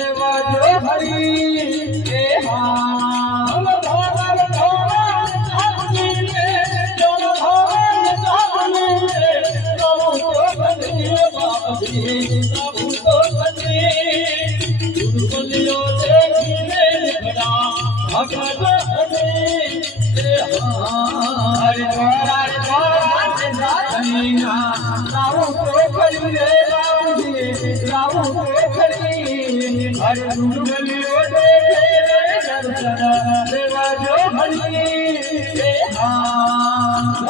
दुर्बल भगत हरे हरे द्वारा जातनीना रावो तो करी रे रावो तो करी हरे दुर्गलियो देखे दर्शन देवा जो हरि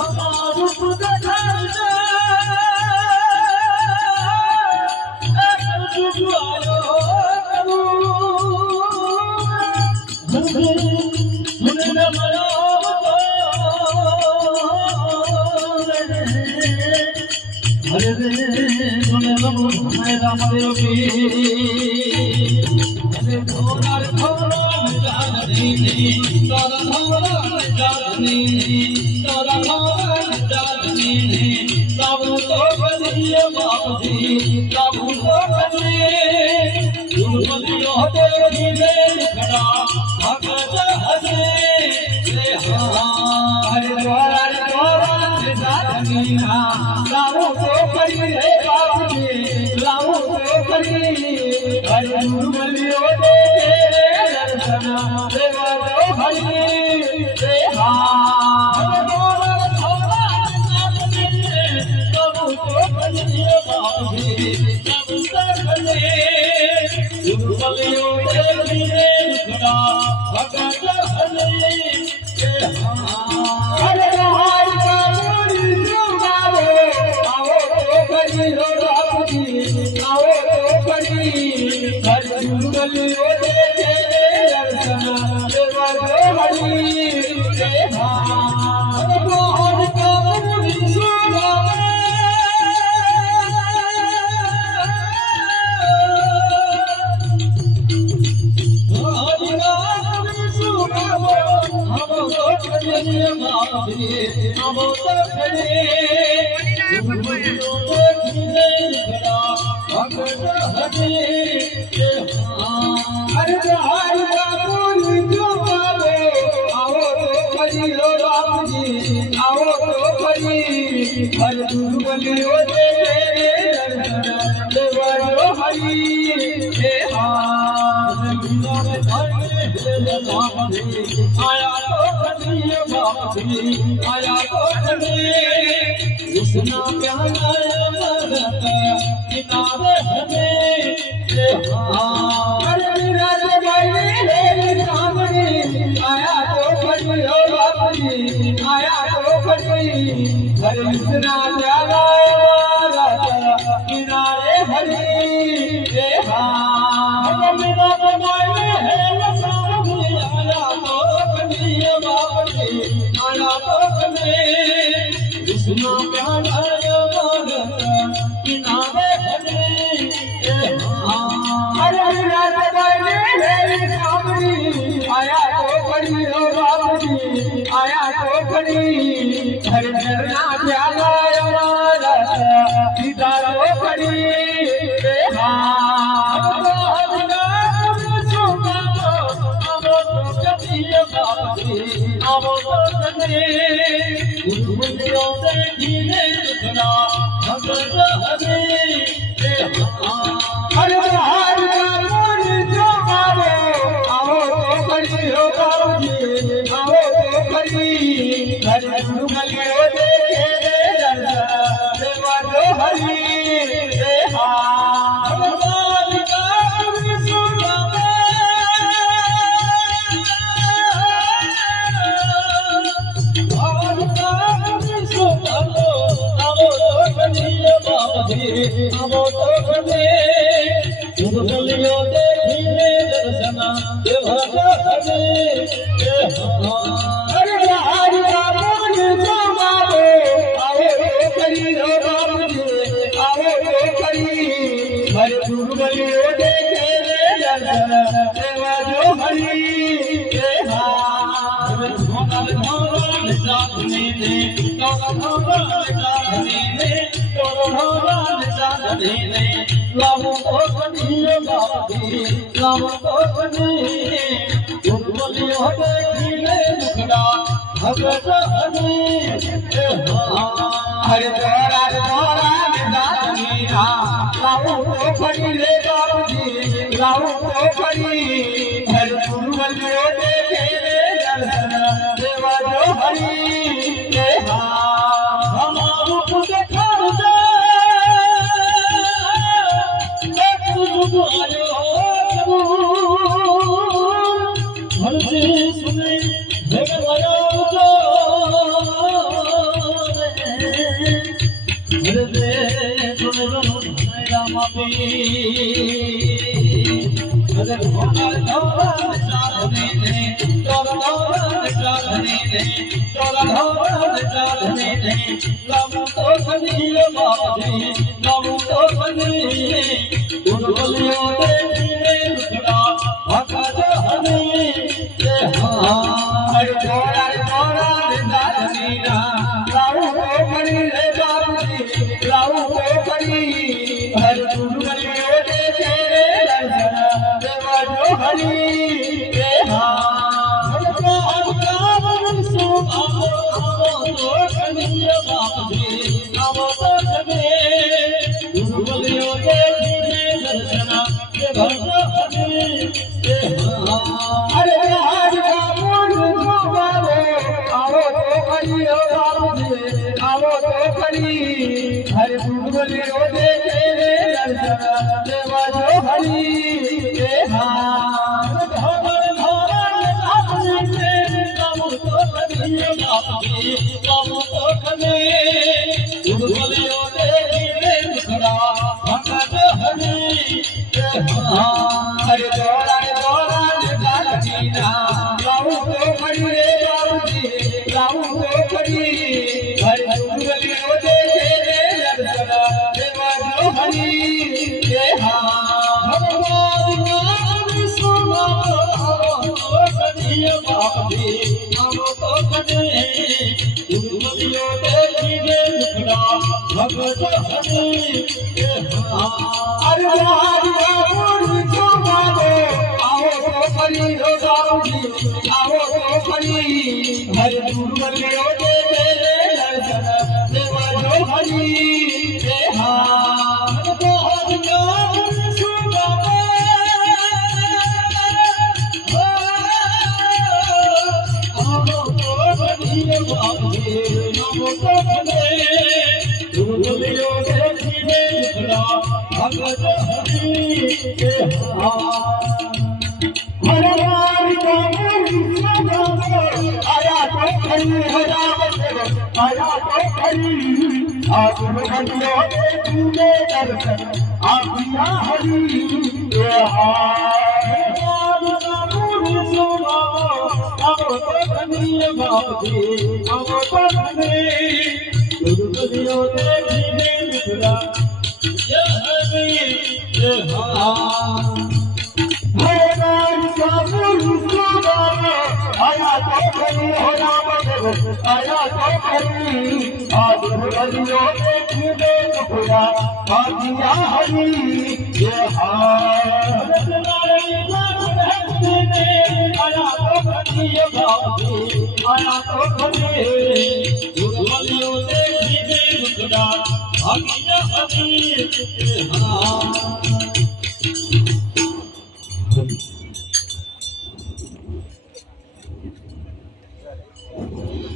हमारू पुत्र हरे सुने प्रभु राम देव की हरे घोरार घोरार जानी तोरा घोरार जानी तोरा घोरार जानी सब तो बलिए बापजी सब तो बलिए दुर्बलियों देवी में खड़ा भगत हरे हरे घोरार घोरार जानी लाओ तो करी रे बापजी लाओ तो करी हरे दुर्बलियों देखे दर्शन देवा जो हरि रे लाओ तो करी बापजी दुर्बलियों देखे खड़ा भगत हरे हरे हरे दुर्बलियों देखे दर्शन देवा जो हरि आया तो करिए बापजी आया तो करिए कृष्णा प्याला भगत किताबे हमें हरे विराज गए सामने आया तो करिए बापजी आया तो करिए हरे कृष्णा प्याला भगत किनारे हरि कृष्णा प्याला भगत किनारे हरे हरे विराज गए सामने आया तो करी हो बापजी आया तो करी हरे कृष्णा प्याला भगत किनारे हरि लाओ तो खड़ी हर गुरुवल देखे હરતે સુને ભગવાયો હરતે સુને રામ પી અગર હોના ધોરા ચાલને ને ધોરા ચાલને ને ધોરા ચાલને ને રામ તો ખની બાપજી રામ તો ખની ગુરબલિયો દેખીને લુકડા ભગત હની કે હા ધોરા ચાલની ના રામ તો ખની રે બાપજી રામ તો ખની હર ગુરબલિયો દેખે હરી રે હા ભગવાન સો આવો તો કનૈય બાપજી આવો તો જગે ગુરુબલિયો દેખીને દર્શના કે ભગવાન રે હા અરે આજ બાપુર ગોવાલો આવો તો કનૈય બાપજી આવો તો કની હરે ગુરુબલિયો દેખીને દર્શના દેવા જો હરી રે હા હરે ગુરુબલિયો દેખીને દર્શના દેવા જો હરી રે હા ગુરુબલિયો દેખીને ભગત હરી રે હા आया तो खरी आगुन बंदो तूने दर्शन आपिया हरी आवो तो कनिय बापजी आवो तो कने गुरुबलियो देखीने मुकरा जय हरी जय हा आया तो खरी हो राम आया तो खरी आगुन बंदो देखीने मुकरा आपिया हरी जय हा आया तो कनिय बापजी आया तो कने गुरुबलियो देखीने मुकरा आपिया हरी जय हा